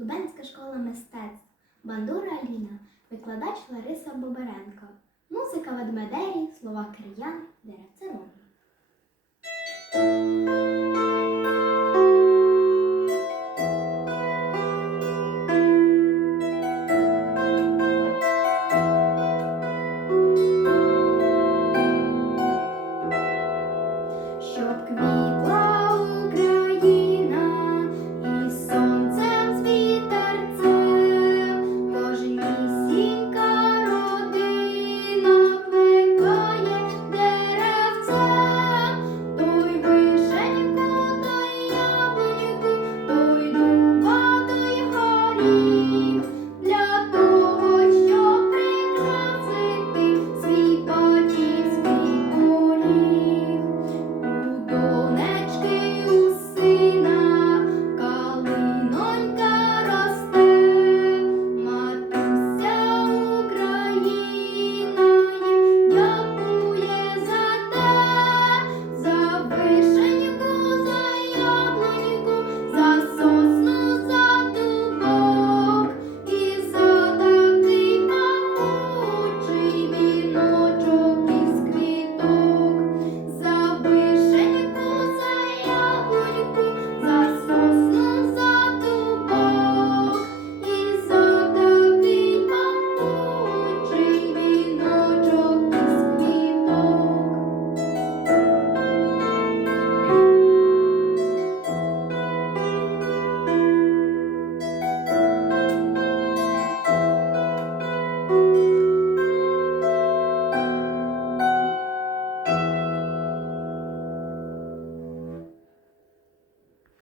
Лубенська школа мистецтв, бандура Аліна, викладач Лариса Бобаренко, музика Ведмедері, слова Кир'ян, деревце Церон.